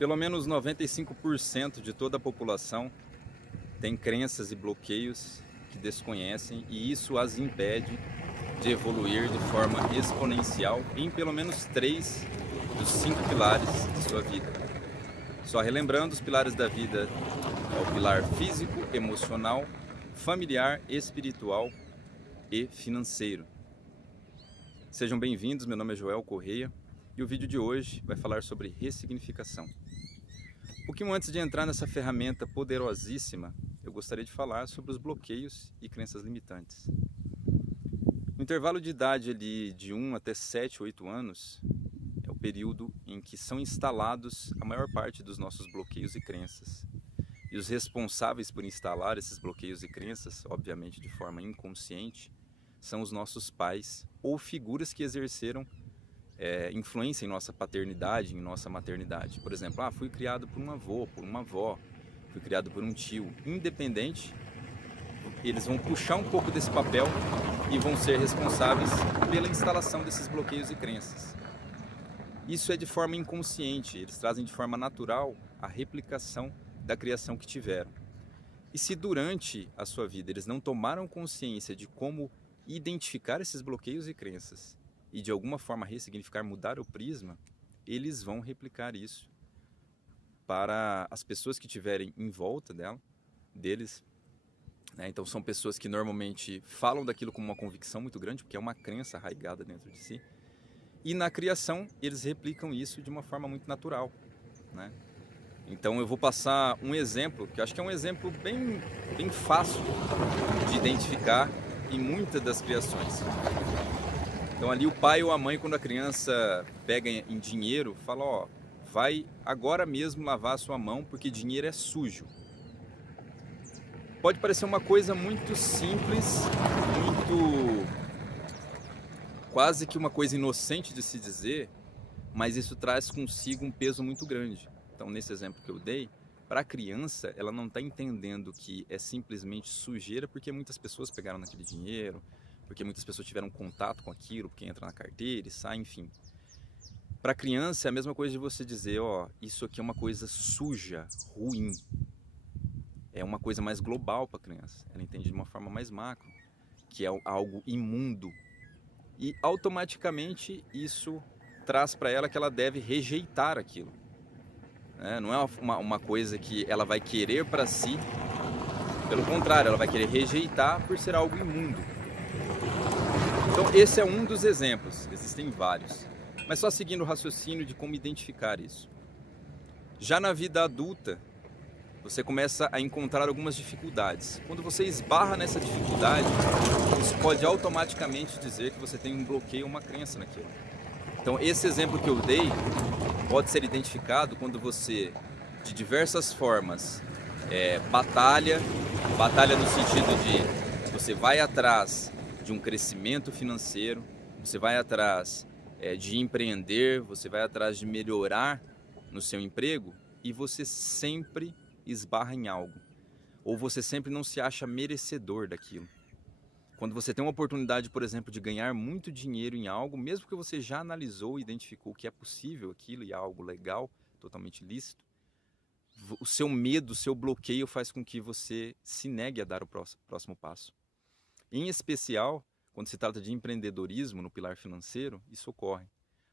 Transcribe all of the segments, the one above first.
Pelo menos 95% de toda a população tem crenças e bloqueios que desconhecem, e isso as impede de evoluir de forma exponencial em pelo menos 3 dos 5 pilares de sua vida. Só relembrando, os pilares da vida é o pilar físico, emocional, familiar, espiritual e financeiro. Sejam bem-vindos, meu nome é Joel Correia e o vídeo de hoje vai falar sobre ressignificação. Um pouquinho antes de entrar nessa ferramenta poderosíssima, eu gostaria de falar sobre os bloqueios e crenças limitantes. No intervalo de idade ali de 1 até 7, 8 anos, é o período em que são instalados a maior parte dos nossos bloqueios e crenças. E os responsáveis por instalar esses bloqueios e crenças, obviamente de forma inconsciente, são os nossos pais ou figuras que exerceram influência em nossa paternidade, em nossa maternidade. Por exemplo, fui criado por um avô, por uma avó, fui criado por um tio. Independente, eles vão puxar um pouco desse papel e vão ser responsáveis pela instalação desses bloqueios e crenças. Isso é de forma inconsciente, eles trazem de forma natural a replicação da criação que tiveram. E se durante a sua vida eles não tomaram consciência de como identificar esses bloqueios e crenças e de alguma forma ressignificar, mudar o prisma, eles vão replicar isso para as pessoas que estiverem em volta deles. Então são pessoas que normalmente falam daquilo com uma convicção muito grande, porque é uma crença arraigada dentro de si. E na criação eles replicam isso de uma forma muito natural, né? Então eu vou passar um exemplo, que eu acho que é um exemplo bem fácil de identificar em muitas das criações. Então ali o pai ou a mãe, quando a criança pega em dinheiro, fala, vai agora mesmo lavar a sua mão porque dinheiro é sujo. Pode parecer uma coisa muito simples, quase que uma coisa inocente de se dizer, mas isso traz consigo um peso muito grande. Então nesse exemplo que eu dei, para a criança, ela não está entendendo que é simplesmente sujeira porque muitas pessoas pegaram naquele dinheiro, porque muitas pessoas tiveram contato com aquilo, porque entra na carteira e sai, enfim. Para a criança é a mesma coisa de você dizer, isso aqui é uma coisa suja, ruim. É uma coisa mais global para a criança. Ela entende de uma forma mais macro, que é algo imundo. E automaticamente isso traz para ela que ela deve rejeitar aquilo. Não é uma coisa que ela vai querer para si, pelo contrário, ela vai querer rejeitar por ser algo imundo. Então esse é um dos exemplos, existem vários. Mas só seguindo o raciocínio de como identificar isso. Já na vida adulta, você começa a encontrar algumas dificuldades. Quando você esbarra nessa dificuldade, isso pode automaticamente dizer que você tem um bloqueio, uma crença naquilo. Então esse exemplo que eu dei pode ser identificado quando você, de diversas formas, batalha no sentido de você vai atrás de um crescimento financeiro, você vai atrás de empreender, você vai atrás de melhorar no seu emprego e você sempre esbarra em algo, ou você sempre não se acha merecedor daquilo. Quando você tem uma oportunidade, por exemplo, de ganhar muito dinheiro em algo, mesmo que você já analisou e identificou que é possível aquilo e é algo legal, totalmente lícito, o seu medo, o seu bloqueio faz com que você se negue a dar o próximo passo. Em especial, quando se trata de empreendedorismo no pilar financeiro, isso ocorre.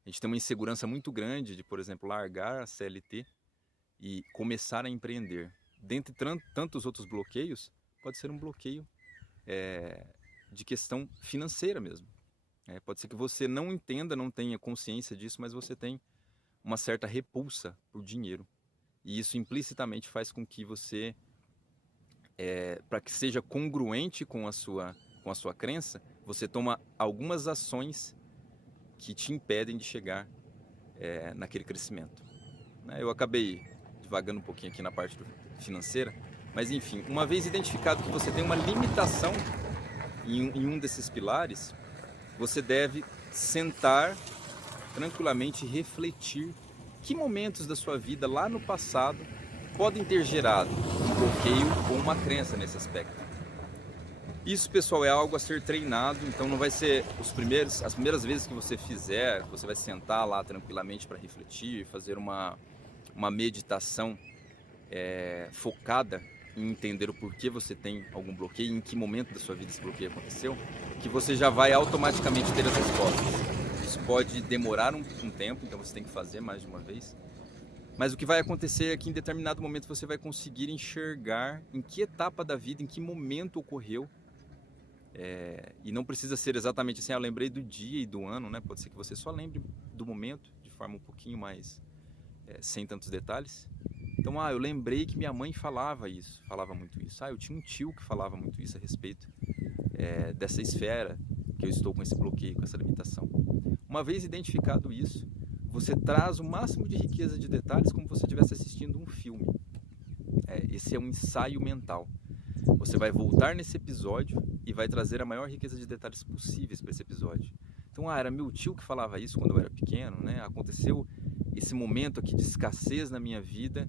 A gente tem uma insegurança muito grande de, por exemplo, largar a CLT e começar a empreender. Dentre tantos outros bloqueios, pode ser um bloqueio de questão financeira mesmo. Pode ser que você não entenda, não tenha consciência disso, mas você tem uma certa repulsa por dinheiro. E isso implicitamente faz com que você, para que seja congruente com a sua crença, você toma algumas ações que te impedem de chegar naquele crescimento. Eu acabei divagando um pouquinho aqui na parte financeira, mas enfim, uma vez identificado que você tem uma limitação em um desses pilares, você deve sentar tranquilamente e refletir que momentos da sua vida lá no passado podem ter gerado um bloqueio ou uma crença nesse aspecto. Isso, pessoal, é algo a ser treinado, então não vai ser as primeiras vezes que você fizer, você vai sentar lá tranquilamente para refletir, fazer uma uma meditação focada em entender o porquê você tem algum bloqueio, em que momento da sua vida esse bloqueio aconteceu, que você já vai automaticamente ter as respostas. Isso pode demorar um tempo, então você tem que fazer mais de uma vez. Mas o que vai acontecer é que em determinado momento você vai conseguir enxergar em que etapa da vida, em que momento ocorreu. E não precisa ser exatamente assim, eu lembrei do dia e do ano, né? Pode ser que você só lembre do momento, de forma um pouquinho mais, sem tantos detalhes. Então, eu lembrei que minha mãe falava muito isso. Eu tinha um tio que falava muito isso a respeito dessa esfera que eu estou com esse bloqueio, com essa limitação. Uma vez identificado isso, você traz o máximo de riqueza de detalhes como se você estivesse assistindo um filme. Esse é um ensaio mental. Você vai voltar nesse episódio e vai trazer a maior riqueza de detalhes possíveis para esse episódio. Então, era meu tio que falava isso quando eu era pequeno, né? Aconteceu esse momento aqui de escassez na minha vida,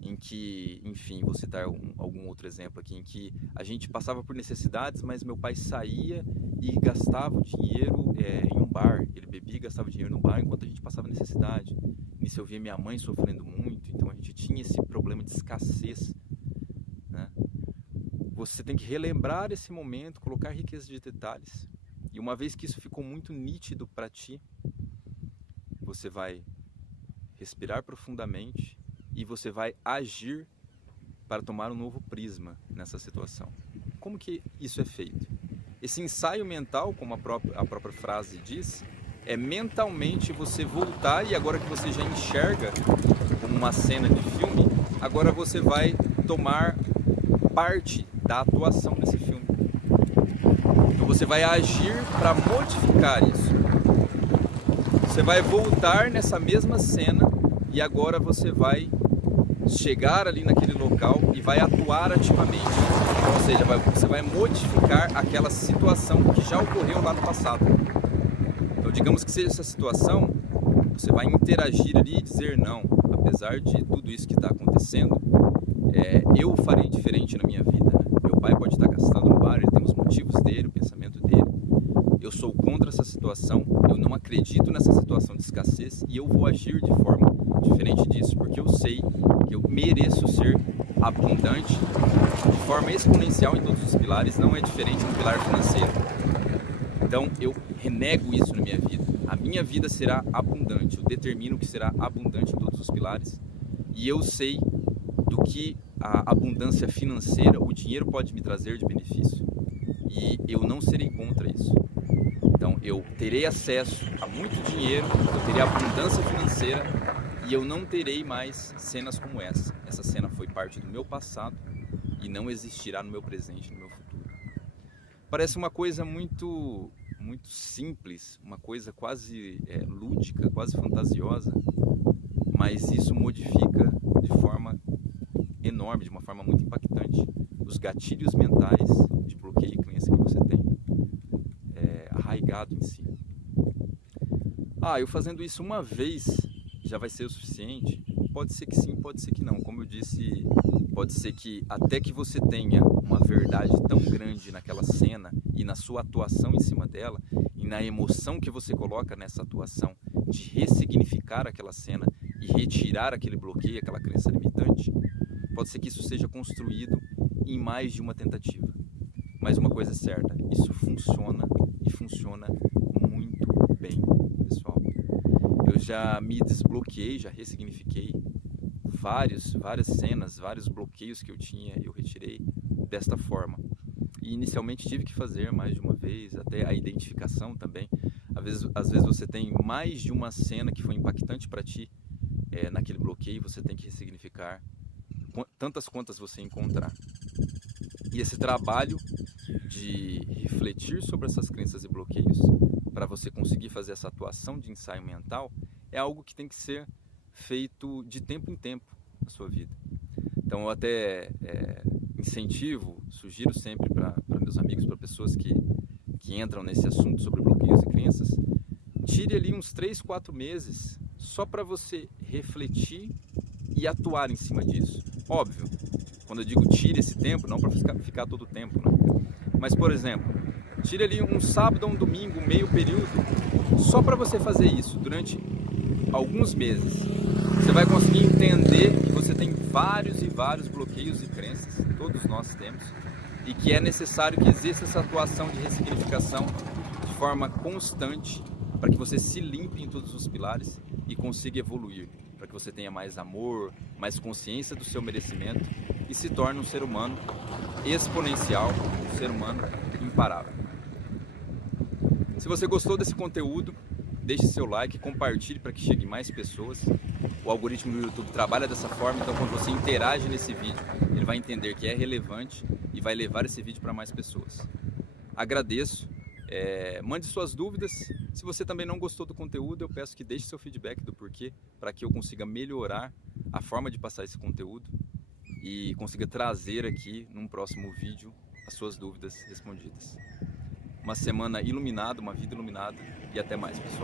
em que, enfim, vou citar algum outro exemplo aqui, em que a gente passava por necessidades, mas meu pai saía e gastava o dinheiro em um bar. Ele bebia e gastava dinheiro no bar enquanto a gente passava necessidade. Nisso eu via minha mãe sofrendo muito, então a gente tinha esse problema de escassez, né? Você tem que relembrar esse momento, colocar riqueza de detalhes, e uma vez que isso ficou muito nítido para ti, você vai respirar profundamente e você vai agir para tomar um novo prisma nessa situação. Como que isso é feito? Esse ensaio mental, como a própria frase diz, é mentalmente você voltar, e agora que você já enxerga como uma cena de filme, agora você vai tomar parte da atuação desse filme. Então você vai agir para modificar isso. Você vai voltar nessa mesma cena e agora você vai chegar ali naquele local e vai atuar ativamente. Ou seja, você vai modificar aquela situação que já ocorreu lá no passado. Então, digamos que seja essa situação, você vai interagir ali e dizer: não, apesar de tudo isso que está acontecendo, eu farei diferente na minha vida. Meu pai pode estar gastando no bar, ele tem os motivos dele, o pensamento dele. Eu sou contra essa situação, eu não acredito nessa situação de escassez e eu vou agir de forma diferente disso, porque eu sei que eu mereço ser abundante de forma exponencial em todos os pilares, não é diferente no pilar financeiro. Então eu renego isso na minha vida. A minha vida será abundante, eu determino que será abundante em todos os pilares e eu sei do que a abundância financeira, o dinheiro pode me trazer de benefício e eu não serei contra isso. Então eu terei acesso a muito dinheiro, eu terei abundância financeira e eu não terei mais cenas como essa. Essa cena foi parte do meu passado e não existirá no meu presente, no meu futuro. Parece uma coisa muito simples, uma coisa quase lúdica, quase fantasiosa, mas isso modifica de forma enorme, de uma forma muito impactante, os gatilhos mentais de bloqueio e crença que você tem arraigado em si. Eu fazendo isso uma vez já vai ser o suficiente? Pode ser que sim, pode ser que não. Como eu disse, pode ser que até que você tenha uma verdade tão grande naquela cena e na sua atuação em cima dela e na emoção que você coloca nessa atuação de ressignificar aquela cena e retirar aquele bloqueio, aquela crença limitante, pode ser que isso seja construído em mais de uma tentativa. Mas uma coisa é certa, isso funciona e funciona muito bem, pessoal. Eu já me desbloqueei, já ressignifiquei várias cenas, vários bloqueios que eu tinha, eu retirei desta forma. E inicialmente tive que fazer mais de uma vez, até a identificação também. Às vezes você tem mais de uma cena que foi impactante para ti naquele bloqueio, você tem que ressignificar tantas quantas você encontrar. E esse trabalho de refletir sobre essas crenças e bloqueios para você conseguir fazer essa atuação de ensaio mental é algo que tem que ser feito de tempo em tempo na sua vida. Então eu até sugiro sempre para meus amigos, para pessoas que entram nesse assunto sobre bloqueios e crenças, tire ali uns 3, 4 meses só para você refletir e atuar em cima disso. Óbvio, quando eu digo tire esse tempo, não para ficar todo o tempo, né? Mas, por exemplo, tire ali um sábado ou um domingo, meio período, só para você fazer isso durante alguns meses. Você vai conseguir entender que você tem vários e vários bloqueios e crenças, todos nós temos, e que é necessário que exista essa atuação de ressignificação de forma constante para que você se limpe em todos os pilares e consiga evoluir, para que você tenha mais amor, mais consciência do seu merecimento e se torne um ser humano exponencial, um ser humano imparável. Se você gostou desse conteúdo, deixe seu like, compartilhe para que chegue mais pessoas. O algoritmo do YouTube trabalha dessa forma, então quando você interage nesse vídeo, ele vai entender que é relevante e vai levar esse vídeo para mais pessoas. Agradeço, mande suas dúvidas. Se você também não gostou do conteúdo, eu peço que deixe seu feedback do porquê, para que eu consiga melhorar a forma de passar esse conteúdo e consiga trazer aqui num próximo vídeo as suas dúvidas respondidas. Uma semana iluminada, uma vida iluminada e até mais, pessoal.